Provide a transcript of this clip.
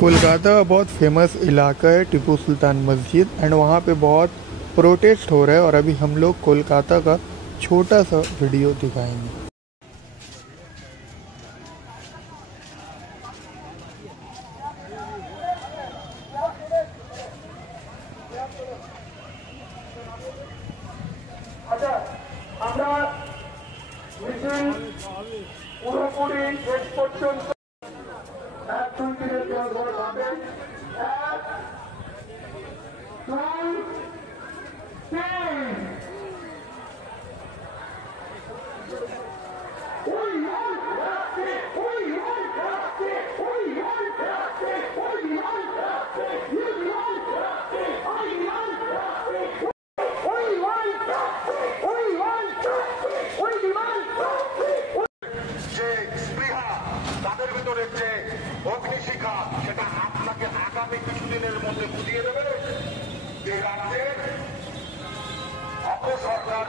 कोलकाता का बहुत फेमस इलाका है टीपू सुल्तान मस्जिद एंड वहाँ पे बहुत प्रोटेस्ट हो रहा है और अभी हम लोग कोलकाता का छोटा सा वीडियो दिखाएंगे। আচ্ছা আমরা মিছিল পুরোপুরি শেষ পর্যন্ত 1-2 দিনের জন্য হবে 1-2 যে অগ্নিশিখা সেটা আপনাকে আগামী কিছুদিনের মধ্যে বুঝিয়ে দেবে যে রাজ্যের অপসরকার